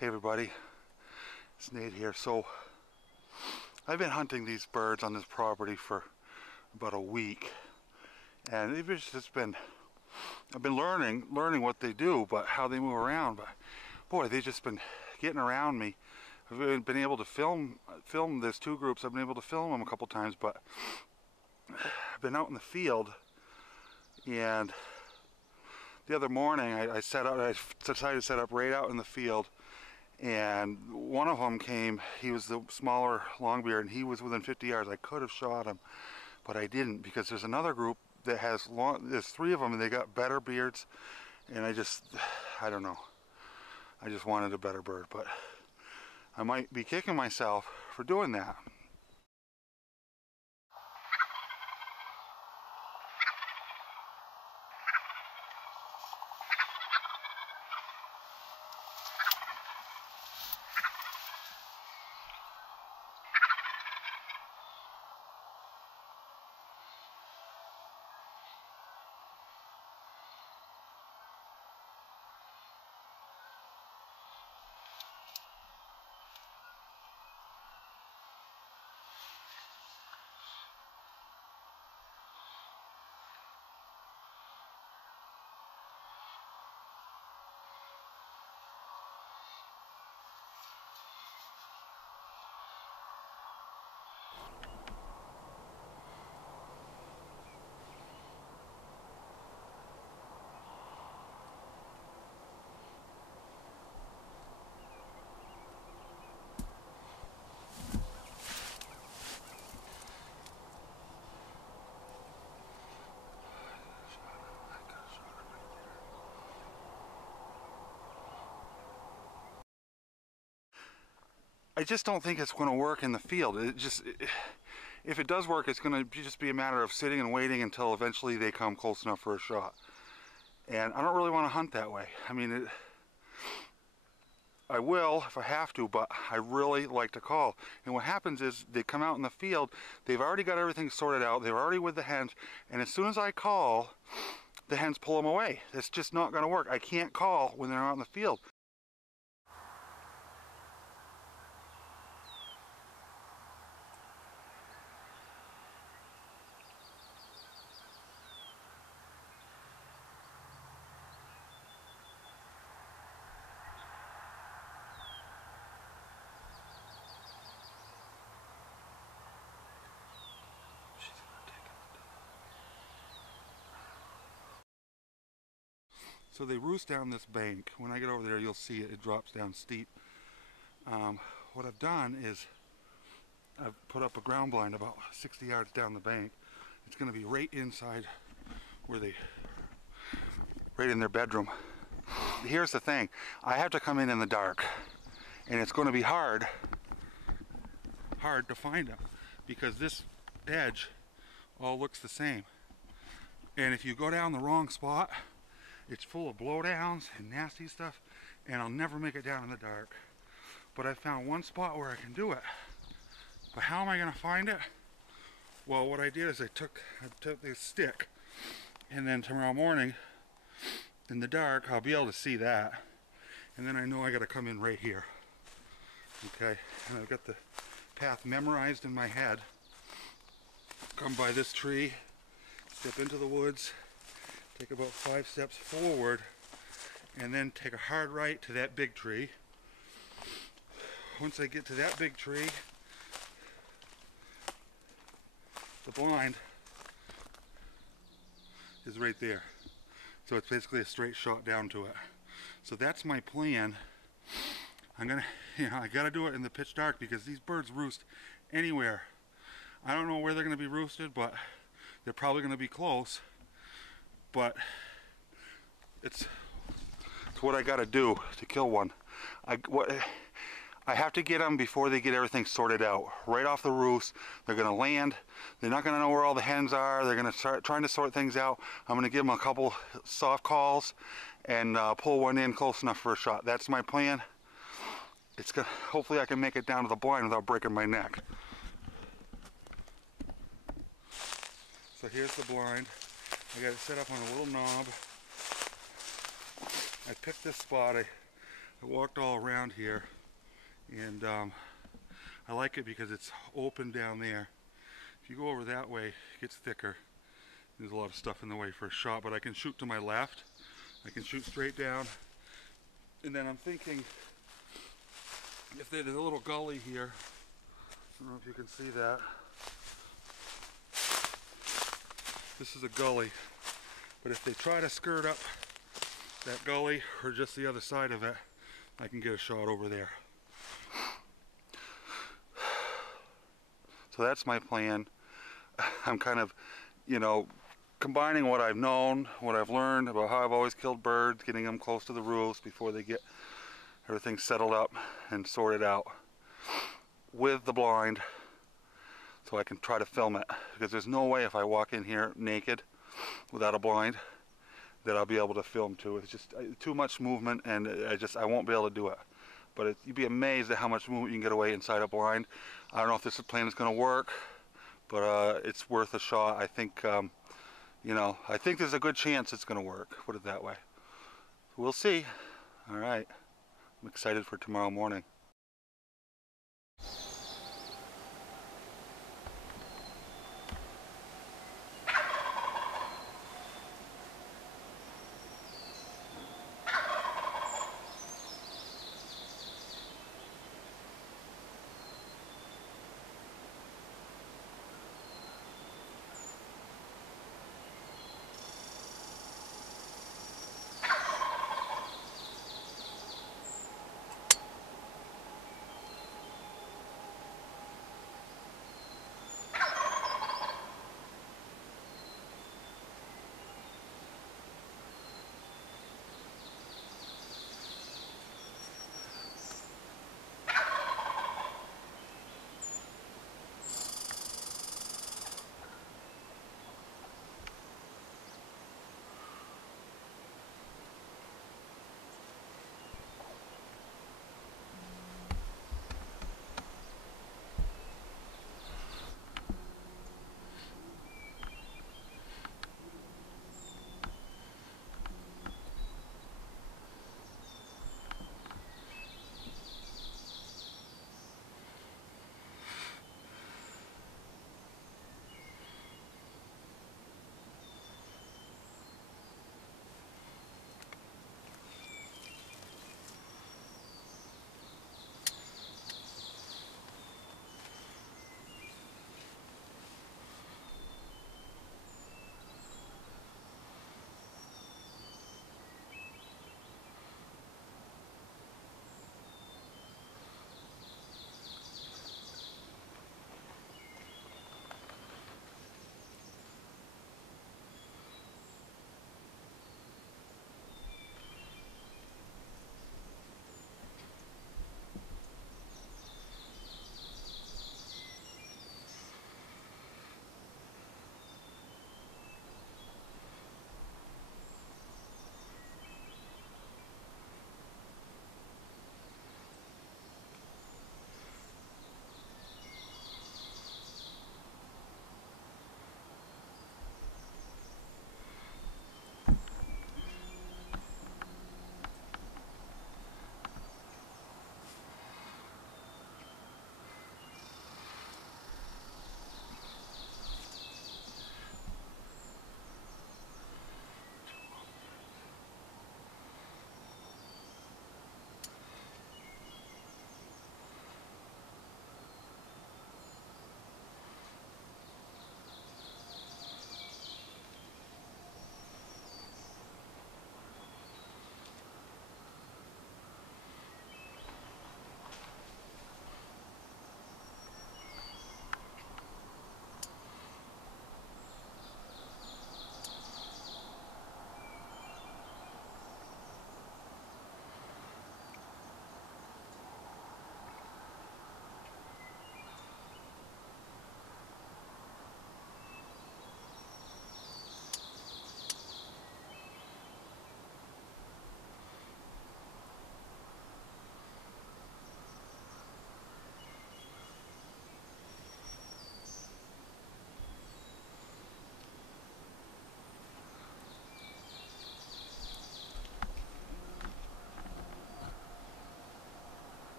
Hey everybody, it's Nate here. So I've been hunting these birds on this property for about a week, and I've been learning what they do, but how they move around. But boy, they've just been getting around me. I've been able to film. There's two groups. I've been able to film them a couple times, but I've been out in the field, and the other morning I decided to set up right out in the field. And one of them came, he was the smaller longbeard, and he was within 50 yards. I could have shot him, but I didn't, because there's another group that has there's three of them, and they got better beards, and I don't know. I just wanted a better bird, but I might be kicking myself for doing that. I just don't think it's going to work in the field. If it does work, it's going to just be a matter of sitting and waiting until eventually they come close enough for a shot. And I don't really want to hunt that way. I mean, I will if I have to, but I really like to call. And what happens is they come out in the field, they've already got everything sorted out, they're already with the hens, and as soon as I call, the hens pull them away. It's just not going to work. I can't call when they're out in the field. So they roost down this bank. When I get over there, you'll see it drops down steep. What I've done is I've put up a ground blind about 60 yards down the bank. It's going to be right inside right in their bedroom. Here's the thing, I have to come in the dark, and it's going to be hard to find them, because this edge all looks the same. And if you go down the wrong spot, it's full of blowdowns and nasty stuff, and I'll never make it down in the dark. But I found one spot where I can do it. But how am I going to find it? Well, what I did is I took this stick, and then tomorrow morning in the dark I'll be able to see that, and then I know I got to come in right here. Okay, and I've got the path memorized in my head. Come by this tree, step into the woods, take about 5 steps forward, and then take a hard right to that big tree. Once I get to that big tree, the blind is right there. So it's basically a straight shot down to it. So that's my plan. I gotta do it in the pitch dark, because these birds roost anywhere. I don't know where they're gonna be roosted, but they're probably gonna be close. But it's what I gotta do to kill one. I have to get them before they get everything sorted out. Right off the roost, they're gonna land. They're not gonna know where all the hens are. They're gonna start trying to sort things out. I'm gonna give them a couple soft calls and pull one in close enough for a shot. That's my plan. Hopefully I can make it down to the blind without breaking my neck. So here's the blind. I got it set up on a little knob. I picked this spot. I walked all around here, and I like it because it's open down there. If you go over that way, it gets thicker. There's a lot of stuff in the way for a shot, but I can shoot to my left. I can shoot straight down. And then I'm thinking, if there's a little gully here, I don't know if you can see that. This is a gully, but if they try to skirt up that gully or just the other side of it, I can get a shot over there. So that's my plan. I'm kind of, you know, combining what I've known, what I've learned about how I've always killed birds, getting them close to the roost before they get everything settled up and sorted out, with the blind, so I can try to film it, because there's no way if I walk in here naked without a blind that I'll be able to film too. It's just too much movement, and I won't be able to do it. But you'd be amazed at how much movement you can get away inside a blind. I don't know if this plan is going to work, but it's worth a shot. I think, you know, I think there's a good chance it's going to work. Put it that way. We'll see. All right. I'm excited for tomorrow morning.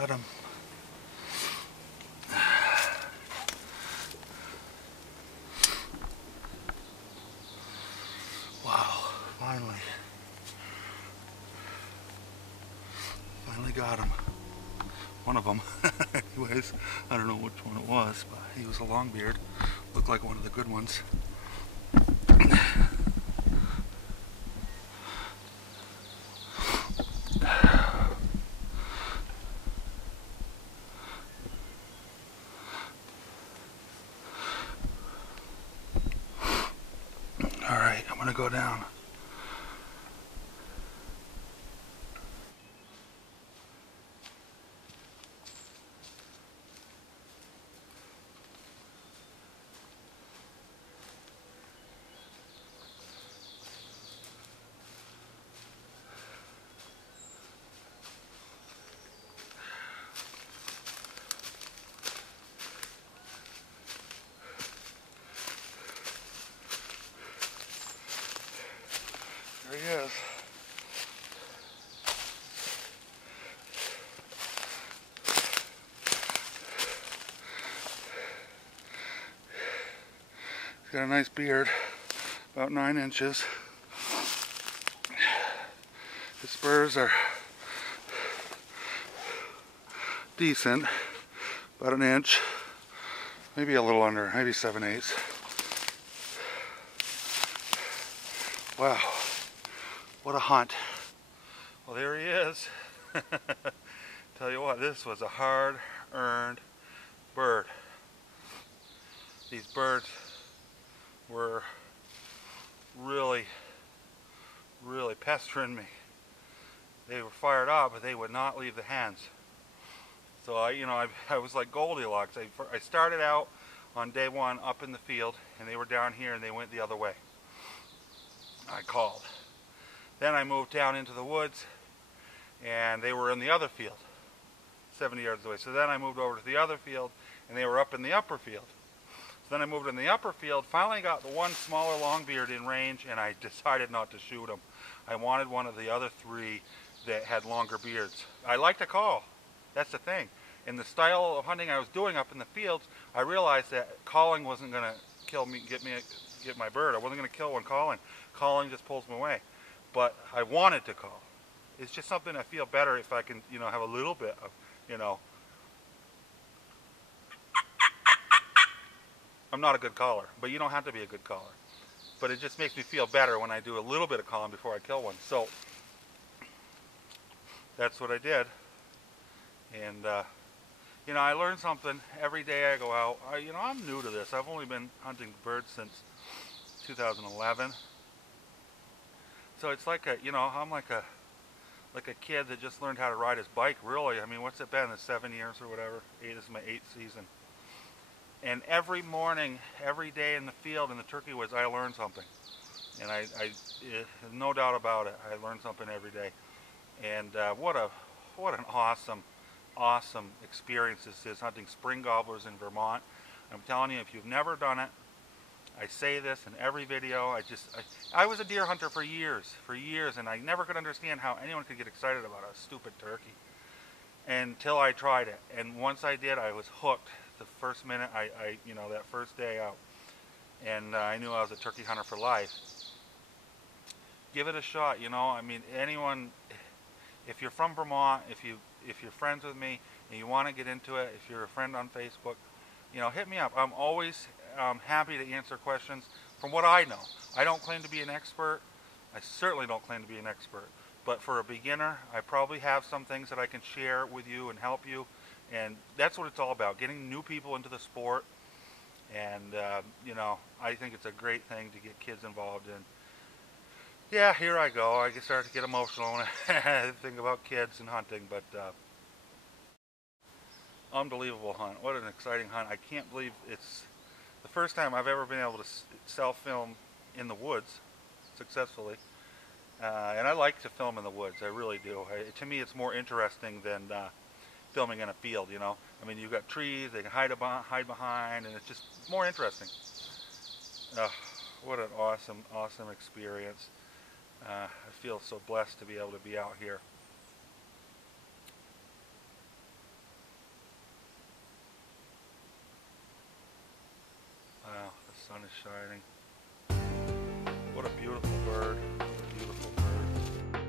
Got him. Wow, finally. Finally got him. One of them. Anyways, I don't know which one it was, but he was a longbeard. Looked like one of the good ones. Alright, I'm gonna go down. There he is. He's got a nice beard, about 9 inches. His spurs are decent, about an inch, maybe a little under, maybe 7/8. Wow, what a hunt. Well, there he is. Tell you what, this was a hard-earned bird. These birds were really pestering me. They were fired up, but they would not leave the hens. So I was like Goldilocks. I started out on day one up in the field, and they were down here, and they went the other way. I called. Then I moved down into the woods, and they were in the other field, 70 yards away. So then I moved over to the other field, and they were up in the upper field. So then I moved in the upper field, finally got the one smaller longbeard in range, and I decided not to shoot him. I wanted one of the other 3 that had longer beards. I like to call. That's the thing. In the style of hunting I was doing up in the fields, I realized that calling wasn't going to kill me, get my bird. I wasn't going to kill one calling. Calling just pulls me away. But I wanted to call. It's just something I feel better if I can, have a little bit of, I'm not a good caller, but you don't have to be a good caller. But it just makes me feel better when I do a little bit of calling before I kill one. So that's what I did. And, I learn something every day I go out. I'm new to this. I've only been hunting birds since 2011. So it's like I'm like a kid that just learned how to ride his bike, really. I mean, what's it been, 7 years or whatever? This is my 8th season. And every morning, every day in the field, in the turkey woods, I learn something. And no doubt about it, I learn something every day. And what an awesome experience this is, hunting spring gobblers in Vermont. I'm telling you, if you've never done it, I say this in every video. I was a deer hunter for years, and I never could understand how anyone could get excited about a stupid turkey until I tried it. And once I did, I was hooked. The first minute, that first day out, and I knew I was a turkey hunter for life. Give it a shot. I mean, anyone. If you're from Vermont, if you're friends with me and you want to get into it, if you're a friend on Facebook, hit me up. I'm always happy to answer questions from what I know. I don't claim to be an expert. I certainly don't claim to be an expert. But for a beginner, I probably have some things that I can share with you and help you. And that's what it's all about, getting new people into the sport. And, I think it's a great thing to get kids involved in. Yeah, here I go. I start to get emotional when I think about kids and hunting, but unbelievable hunt. What an exciting hunt. I can't believe it's the first time I've ever been able to self-film in the woods successfully. And I like to film in the woods, I really do. To me, it's more interesting than filming in a field, I mean, you've got trees, they can hide behind, and it's just more interesting. What an awesome experience. I feel so blessed to be able to be out here. is shining. What a beautiful bird. What a beautiful bird.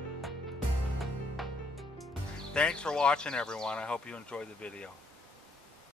Thanks for watching, everyone. I hope you enjoyed the video.